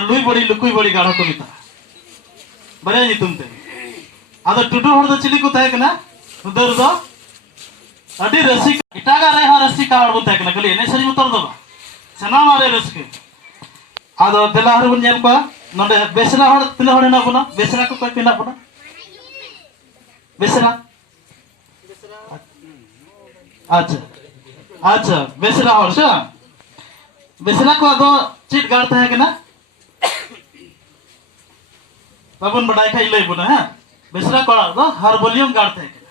और लुई बड़ी लुकुई बड़ी गाढ़ा को मिता बरे नितुम ते आदो टुडू हर दो चिली को तहे कना उधर दो अडी रसिक इटागा रे हर रसिका हर बुन तहे कना कली एने सरी उतर दो सना मारे रसिके आदो देला हर बुन नेल को नोडे बेसरा हर तिना हर ना बुना बेसरा को कोई पिना बुना बेसरा अच्छा अच्छा बेसरा हर से बेसरा को आदो चिट गाड़ तहे कना बाबुन बड़ाई खाई लई बुना है बेसरा कोड़ा दो हारमोनियम गाड़ तहे कना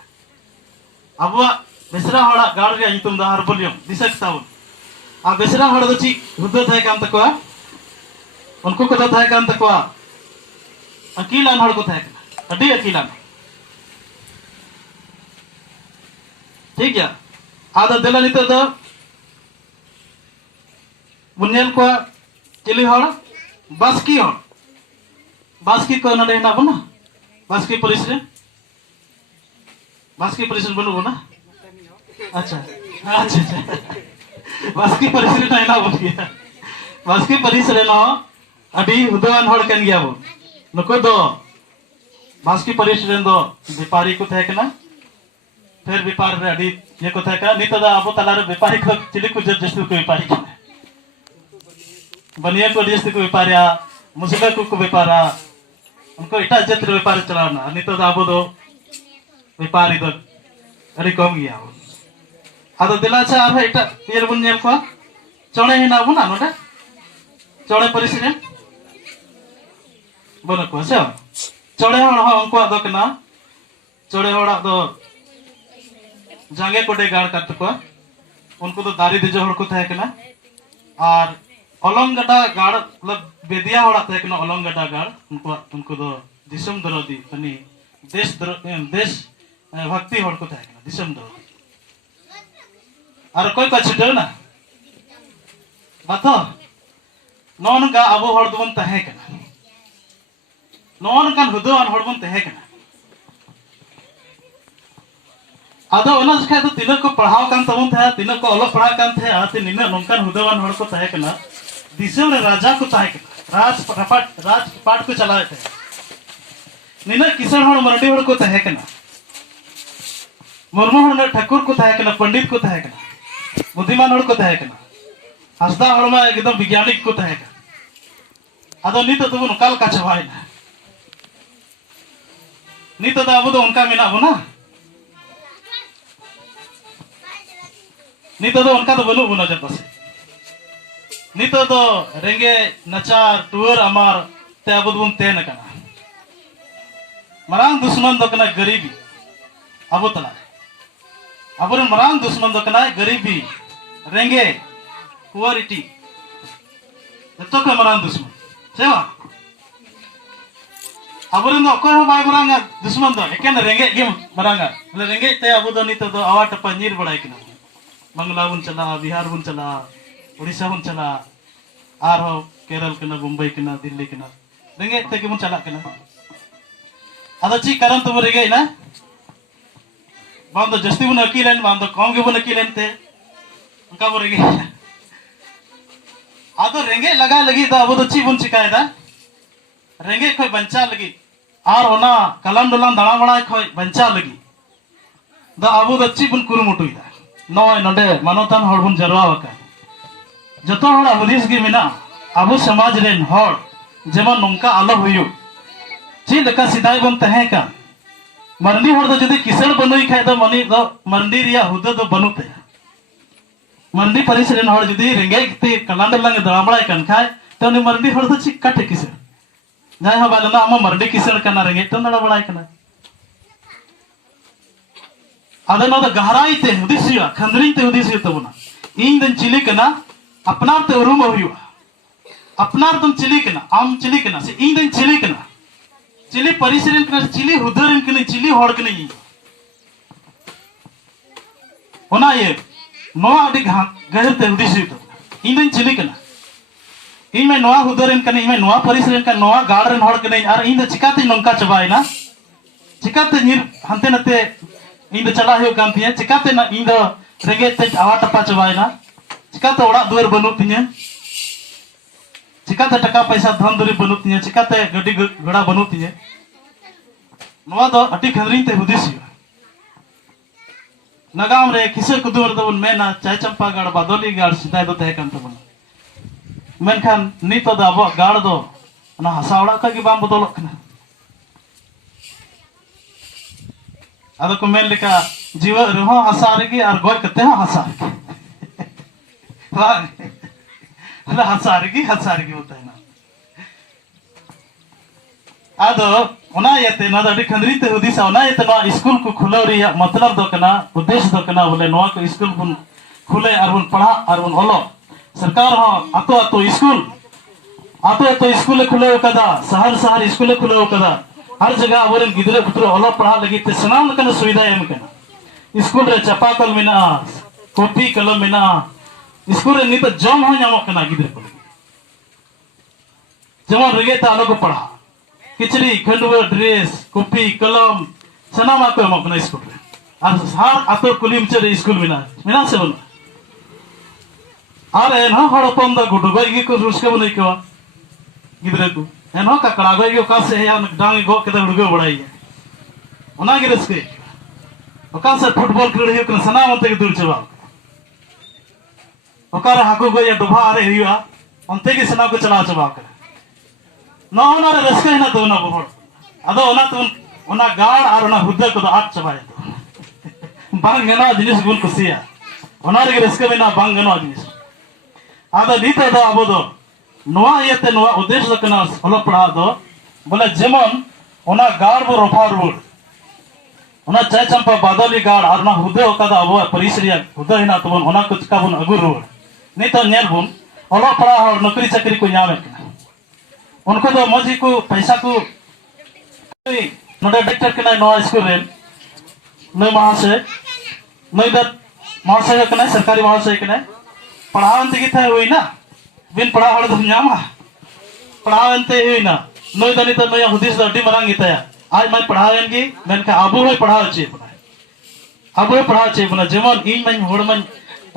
अब बेसरा हड़ा गाड़ रे नितुम दा हारमोनियम दिसक ताउन आ बेसरा हड़ दो ची हुद्दो तहे कान तकवा उनको को तहे कान तकवा अकीलान हड़ को तहे कना अडी अकीलान ठीक है आदा देला नितो दो बुनियल को चिली हड़ बास्की को नडे ना बना बास्की पुलिस बनो बना अच्छा अच्छा अच्छा बास्की पुलिस रे ना बोलिए बास्की पुलिस रे ना अभी हुदवान हड़ कन गया बो नको दो बास्की पुलिस रे दो व्यापारी को थे कना फिर व्यापार रे अभी ये को थे का नितो दा अबो तलार व्यापारी को चिली को जस्ट को व्यापारी को बनिया को जस्ट को व्यापारिया मुसगा को व्यापारा उनको इटा जत व्यापार चलाना नितो दा अबो दो व्यापारी दो अरे कम गया आदो दिला छा आर इटा ये बुन नेल को चोणे हिना बुना नोडे चोणे परिसिरे बनो को से चोणे हड़ हो उनको दो कना चोणे हड़ा दो जांगे कोडे गाड़ काट को उनको तो दारी देजो हड़ को थे कना और अलंगटा गाड़ मतलब बेदिया हड़ा थे कना अलंगटा गाड़ उनको दो दिसम दरदी तनी देश भक्ति हड़ को थे कना दिसम दरदी और कोई का छिटो ना बातो नोन का अबो हड़ दोन तहे कना नोन कान हुदोन हड़ बन तहे कना आदो ओना जखा तो तिना को पढ़ाव कान तबन था तिना को अलग पढ़ा कान थे आते निना नोनकान हुदोन हड़ को तहे कना दिसम रे राजा को तहे कना राज पाट को चलाए थे निना किसान हड़ मरडी हड़ को तहे कना मुर्मू हड़ ठाकुर को तहे कना पंडित को तहे कना बुद्धिमान हड़ को तहे कना हसदा हड़ मा एकदम वैज्ञानिक को तहे कना आदो नितो तो नकाल का छवाई ना नितो दा अबो दो उनका मेना बना नितो दो उनका तो बनु बना जब बस नितो तो रेंगे नचार टूर अमार ते अबो बुन तेन कना मरांग दुश्मन दो कना गरीबी अबो तला अबो मरांग दुश्मन दो कना गरीबी रेंगे कुआरिटी तो के मरांग दुश्मन सेवा अबो नो को हो बाय मरांग दुश्मन दो एकेन रेंगे गे मरांग ले रेंगे ते अबो दो नितो दो आवाट पनीर बड़ाई कना बंगला बुन चला बिहार बुन चला उड़ीसा बुन चला आर हो केरल कना मुंबई कना दिल्ली कना रेंगे ते बुन चला कना आदो ची कारण तुम रेंगे ना बांदो जस्ती बुन अकीलेन बांदो कम के बुन अकीलेन ते उनका बो रेंगे आदो रेंगे लगा लगी दा अबो दो ची बुन चिकायदा रेंगे खोय बंचा लगी आर ओना कलम डोलाम दाणा बड़ा खोय बंचा लगी दा अबो दो ची बुन कुरुमुटुइदा नय नडे मानवतान हड़ बुन जरवा का जतो हड़ा हुदिस गे मेना अबो समाज रेन हड़ जेमन नोंका आलो हुयु ची लेका सिदाय बन तहे का मरनी हड़ दो जदी किसण बनुई खाय दो मनी दो मंडी रिया हुदो दो बनुते मंडी परिस रेन हड़ जदी रेंगे ते कलांड लंग दळामळाय कन खाय तो नि मंडी हड़ दो ची काटे किसण जाय ह बालना आमा मंडी किसण कना रेंगे तो नडा बळाय कना आदो नो दो गहराई ते हुदिसिया खंदरिन ते हुदिसिया तबना इन दन चिली कना अपनार ते उरुम हुयुआ अपनार तुम चिली कना आम चिली कना से इन दन चिली कना चिली परिसरन कना चिली हुदरन कना चिली हड़ कना इ ओना ये नोआ अडी गहर ते हुदिसिया तबना इन दन चिली कना इन में नोआ हुदरन कना इन में नोआ परिसरन कना नोआ गाड़रन हड़ कना आर इन द चिकाते नोंका चबायना चिकाते निर हंते नते इन द चला हो कान थिया चिकाते ना इन द रेंगे ते आवा टपा चबायना चिकाते ओड़ा दुआर बनु तिया चिकाते टका पैसा धन दुरी बनू तिया चिकाते गड्डी घोड़ा बनू तिया नवा दो अटी खंदरी ते हुदिस नगाम रे किसे कुदुम रे बन मेना चाय चंपा गाड़ बादोली गाड़ सिदाय दो तहे कान तबन मेनखान नितो दा अब गाड़ दो ना हसा ओड़ा का कि बाम बदलक कना आदो को मेन लेका जीव रहो हसा रेगी और गोय कते हो हसा वाह अला हसा रेगी होता है ना आदो ओना येते ना दडी खंदरी ते हुदिसा ओना येते ना स्कूल को खुलो रिया मतलब दो कना उद्देश्य दो कना बोले नवा को स्कूल बुन खुले और बुन पढ़ा और बुन ओलो सरकार हो आतो आतो स्कूल खुले कदा शहर स्कूल खुले कदा हर जगह अबरन गिदरे पुत्र ओलो पढ़ा लगी ते सनाम कना सुविधा एम कना स्कूल रे चापाकल मेना कॉपी कलम मेना स्कूल रे नित जम हो नामो कना गिदरे को जमन रेगे ता आलो को पढ़ा किचड़ी खंडवा ड्रेस कॉपी कलम सनाम को एम कना स्कूल रे और हर आतो कुलिम चरे स्कूल मेना से बना और एन हड़ पम दा गुडो गई को रुस्के बनै को गिदरे को एन का कड़ा गई का से या डांग गो के उड़गे बड़ाई ओना गे रस्के ओका से फुटबॉल खेल हो कना सना मनते के दूर चबा ओका रे हाको गई डोभा आरे हुआ onte के सना को चला चबा कर न ओना रे रस्के ना तो ना बहड़ अदो ओना तो ओना गाड़ और ओना हुद्दा को आट चबाय तो बांग गना जिनिस गुन कुसिया ओना रे रस्के में ना बांग गना जिनिस आदो नीते दो अब दो नवा येते नवा उद्देश्य कना ओलो पढ़ा दो बोले जेमन ओना गाड़ बो रफार बोल ओना चाय चंपा बादली गाड़ और ना हुदे ओकादा अब परिसरिया हुदे हिना तबन ओना को चिका बन अगु रोड नहीं तो नेल बुन ओलो पढ़ा और नौकरी चाकरी को नामे उनको तो मजी को पैसा को नोडे डायरेक्टर कना नवा स्कूल रे नई महाशय नई दत महाशय कना सरकारी महाशय कना पढ़ावन ते थे हुई ना बिन पढ़ा हड़ तुम नामा पढ़ावनते हुई ना नई दनी तो नया हुदिस द अड्डी मरांग गीता आज मैं पढ़ावेंगी मेनका आबू है पढ़ाव चे आबू है पढ़ाव चे बना जेमन इन मन होड़ मन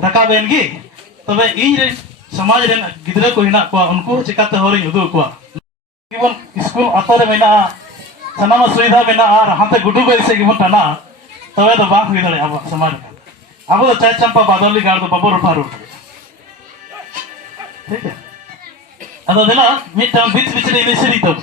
रकाबेंगी तबे इन रे समाज रे गिदरे को हिना को उनको चिकाते होरिन उदु को गिबन स्कूल अतरे मेना सनामा सुविधा मेना और हाते गुडू गई से गिबन तना तबे तो बांग हुई दले अब समाज अब तो चाय चंपा बादली गाड़ दो बाबू उठा रो ठीक है अदो देला मिटम बीच बीच रे इनिशियली तो